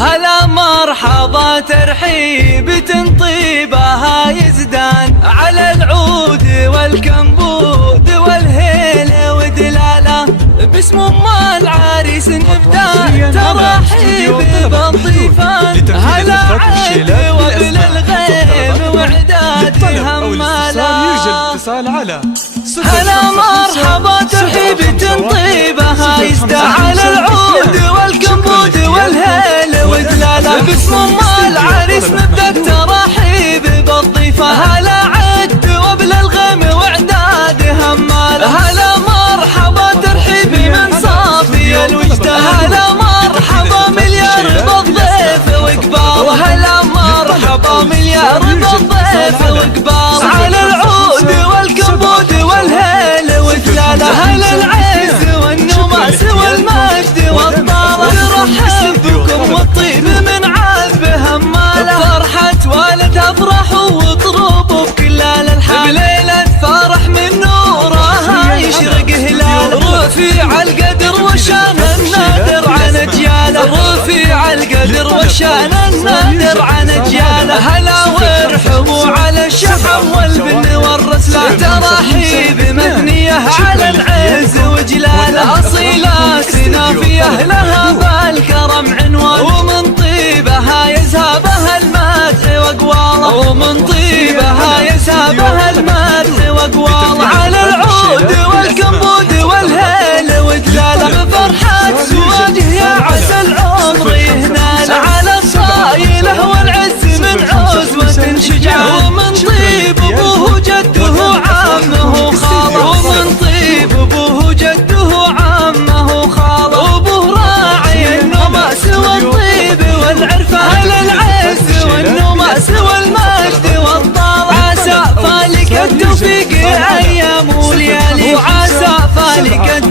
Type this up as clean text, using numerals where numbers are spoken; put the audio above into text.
هلا مرحبا ترحيب تنطيبها يزدان على العود والكمبود والهيل ودلاله باسم ام العريس نبدا ترحيب بالضيفان هلا عيد وابن الغيم وعداد همالا هلا مرحبا ترحيب تنطيبها يزدان على العود والكمبود والهيل ودلاله باسم ام العريس نبدا ترحيب بالضيفه هلا عد وابن الغيم وعداد هماله هلا مرحبا ترحيب من صافي الوجدان هلا مرحبا مليار بالضيف وقبال وهلا مرحبا مليار بالضيف وقبال على العود والكبود والهيل ودلاله هلا العز والنماس والمجد والطارة نرحب بكم والطيب من عذب هماله فرحة والد افرحوا واضربوا بكل الالحان بليلة فرح من نورها يشرق هلال رفيع القدر والشان النادر عن اجياله رفيع القدر والشان النادر عن اجياله هلا وارحبوا على الشحم والبن والرسلان تراحيب مثنيه على العز وجلاله اصيله سنافيه لها بالكرم عنوان ومن طيبها يذهبها المدح واقواله ومن طيبها يذهبها المدح واقواله على العود والكمبود والهيل ودلاله بفرحة زواجه يا عسى العمر يهناله على الصايله والعز من عزوة شجاعه ومن طيب ابوه جده عمه خاله ومن طيب ابوه جده عمه خاله وابوه راعي النماس والطيب والعرفه على العز والنماس والمجد والطاله عسى فالك التوفيق ايام وليالي وعسى فالك